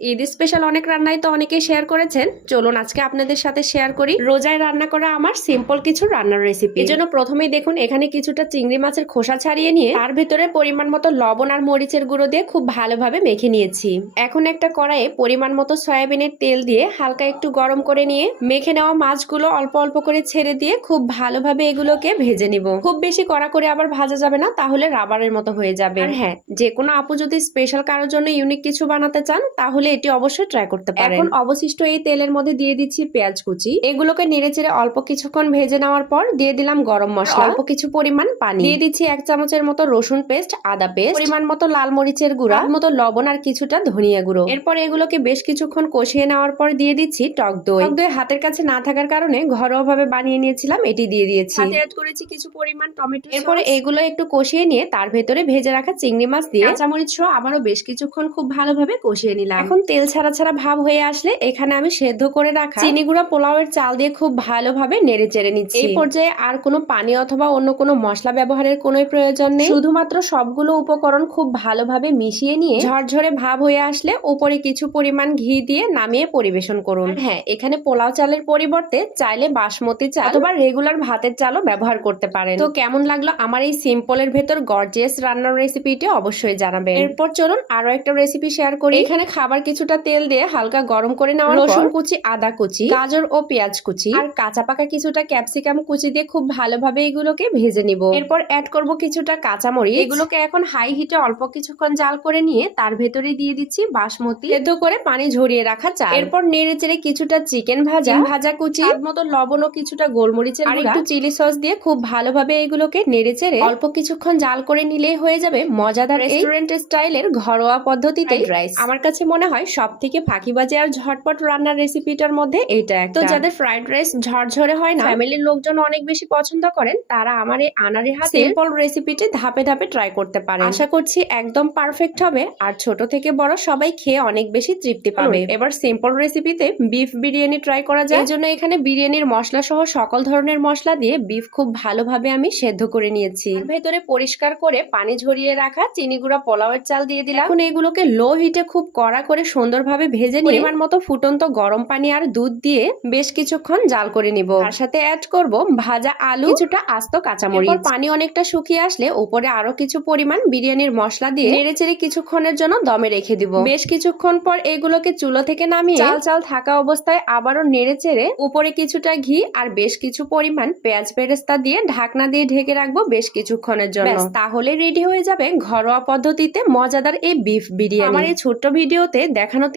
Eid special অনেক রান্নাই তো অনেকেই শেয়ার করেছেন। চলুন আজকে আপনাদের সাথে শেয়ার করি রোজায় রান্না করা আমার সিম্পল কিছু রান্নার রেসিপি। এজন্য প্রথমেই দেখুন এখানে কিছুটা চিংড়ি মাছের খোসা ছাড়িয়ে নিয়ে তার ভেতরে পরিমাণ মতো লবণ আর মরিচের গুঁড়ো দিয়ে খুব ভালোভাবে মেখে নিয়েছি। এখন একটা কড়াইয়ে পরিমাণ মতো সয়াবিনের তেল দিয়ে হালকা একটু গরম করে নিয়ে মেখে নেওয়া মাছগুলো অল্প অল্প করে ছেড়ে দিয়ে খুব ভালোভাবে এগুলোকে ভেজে নিব। খুব বেশি কড়া করে আবার ভাজা যাবে না, তাহলে রাবারের মতো হয়ে যাবে। আর হ্যাঁ, যে কোনো আপু যদি স্পেশাল কারোর জন্য ইউনিক কিছু বানাতে চান তাহলে এটি অবশ্যই ট্রাই করতে পারেন। এখন অবশিষ্ট এই তেলের মধ্যে দিয়ে দিচ্ছি পেঁয়াজ কুচি। এগুলোকে নেড়েচেড়ে অল্প কিছুক্ষণ ভেজে নেওয়ার পর দিয়ে দিলাম গরম মশলা, অল্প কিছু পরিমাণ পানি, দিয়ে দিচ্ছি 1 চামচের মতো রসুন পেস্ট, আদা পেস্ট, পরিমাণ মতো লাল মরিচের গুঁড়া, মতো লবণ আর কিছুটা ধনিয়া গুঁড়ো। এরপর এগুলোকে বেশ কিছুক্ষণ কষিয়ে নেওয়ার পর দিয়ে দিচ্ছি টক দই। টক দই হাতের কাছে না থাকার কারণে ঘরোয়াভাবে বানিয়ে নিয়েছিলাম, এটি দিয়ে দিয়েছি। সাথে অ্যাড করেছি কিছু পরিমাণ টমেটো। এরপরে এগুলো একটু কষিয়ে নিয়ে তার ভেতরে ভেজে রাখা চিংড়ি মাছ দিয়ে কাঁচামরিচ সহ আবারও বেশ কিছুক্ষণ খুব ভালোভাবে কষিয়ে নিলাম। এখন তেল ছাড়া ছাড়া ভাব হয়ে আসলে এখানে আমি সেদ্ধ করে রাখা চিনি গুঁড়া পোলাওয়ের চাল দিয়ে খুব ভালোভাবে নেড়ে চেড়ে নিচ্ছি। এই পর্যায়ে আর কোনো পানি অথবা অন্য কোনো মশলা ব্যবহারের কোনো প্রয়োজন নেই। শুধুমাত্র সবগুলো উপকরণ খুব ভালোভাবে মিশিয়ে নিয়ে ঝরঝরে ভাব হয়ে আসলে উপরে কিছু পরিমাণ ঘি দিয়ে নামিয়ে পরিবেশন করুন। হ্যাঁ, এখানে পোলাও চালের পরিবর্তে চাইলে বাসমতি চাল অথবা রেগুলার ভাতের চালও ব্যবহার করতে পারেন। তো কেমন লাগলো আমার এই সিম্পলের ভেতর গর্জিয়াস রান্নার রেসিপিটি অবশ্যই জানাবেন। এরপর চলুন আরো একটা রেসিপি শেয়ার করি। এখানে খাবার কিছুটা তেল দিয়ে হালকা গরম করে নেওয়ার পর রসুন কুচি, আদা কুচি, গাজর ও পেঁয়াজ কুচি আর কাঁচা পাকা কিছুটা ক্যাপসিকাম কুচি দিয়ে খুব ভালোভাবে এগুলোকে ভেজে নিব। এরপর অ্যাড করব কিছুটা কাঁচামরিচ। এগুলোকে এখন হাই হিটে অল্প কিছুক্ষণ জাল করে নিয়ে তার ভেতরে দিয়ে দিচ্ছি বাসমতি সেদ্ধ করে পানি ঝরিয়ে রাখা চাল। এরপর নেড়ে চেড়ে কিছুটা চিকেন ভাজা কুচি, স্বাদ মতো লবণ ও কিছুটা গোলমরিচের গুঁড়া আর একটু চিলি সস দিয়ে খুব ভালোভাবে এগুলোকে নেড়ে চেড়ে অল্প কিছুক্ষণ জাল করে নিলেই হয়ে যাবে মজাদার রেস্টুরেন্ট স্টাইলের ঘরোয়া পদ্ধতিতে রাইস। আমার কাছে মনে হয় সবথেকে ফাঁকিবাজি আর ঝটপট রান্নার রেসিপিটার মধ্যে এইটা একটা। তো যাদের ফ্রাইড রাইস ঝরঝরে হয় না, ফ্যামিলির লোকজন অনেক বেশি পছন্দ করেন, তারা আমার এই আনারে হাতে সিম্পল রেসিপিটি ধাপে ধাপে ট্রাই করতে পারেন। আশা করছি একদম পারফেক্ট হবে আর ছোট থেকে বড় সবাই খেয়ে অনেক বেশি তৃপ্তি পাবে। এবার সিম্পল রেসিপিতে বিফ বিরিয়ানি ট্রাই করা যায়। এই জন্য এখানে বিরিয়ানির মশলা সহ সকল ধরনের মশলা দিয়ে বিফ খুব ভালোভাবে আমি সেদ্ধ করে নিয়েছি। ভেতরে পরিষ্কার করে পানি ঝরিয়ে রাখা চিনি গুঁড়া পোলাওয়ের চাল দিয়ে দিলাম। এখন এগুলোকে লো হিটে খুব কড়া করে সুন্দরভাবে ভেজে নিয়ে পরিমাণ মতো ফুটন্ত গরম পানি আর দুধ দিয়ে বেশ কিছুক্ষণ জাল করে নিব। তার সাথে অ্যাড করব ভাজা আলু, কিছুটা আস্ত কাঁচামরিচ। পানি অনেকটা শুকিয়ে আসলে উপরে আরো কিছু পরিমাণ বিরিয়ানির মশলা দিয়ে নেড়েচেড়ে কিছুক্ষণের জন্য দমে রেখে দিব। বেশ কিছুক্ষণ পর এগুলোকে চুলো থেকে নামিয়ে চাল চাল থাকা অবস্থায় আবারও নেড়েচেড়ে উপরে কিছুটা ঘি আর বেশ কিছু পরিমাণ পেঁয়াজ বেরেস্তা দিয়ে ঢাকনা দিয়ে ঢেকে রাখবো বেশ কিছুক্ষণের জন্য। তাহলে রেডি হয়ে যাবে ঘরোয়া পদ্ধতিতে মজাদার এই বিফ বিরিয়ানি। আমার এই ছোট্ট ভিডিওতে দেখানো